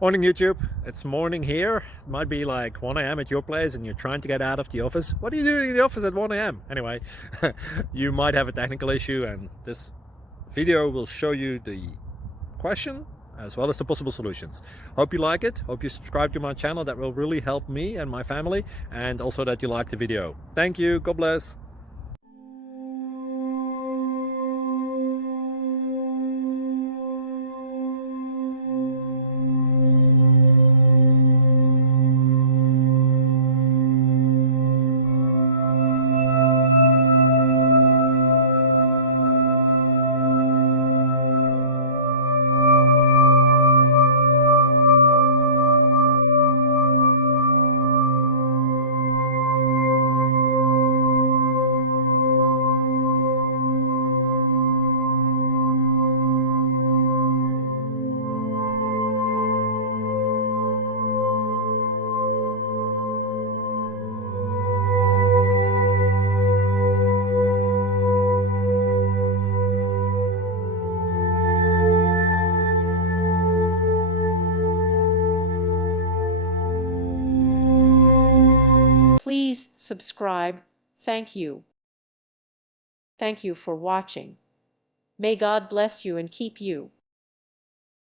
Morning YouTube, it's morning here. It might be like 1 a.m. at your place and you're trying to get out of the office. What are you doing in the office at 1 a.m.? Anyway, you might have a technical issue and this video will show you the question as well as the possible solutions. Hope you like it, hope you subscribe to my channel. That will really help me and my family, and also that you like the video. Thank you, God bless. Please subscribe. Thank you. Thank you for watching. May God bless you and keep you.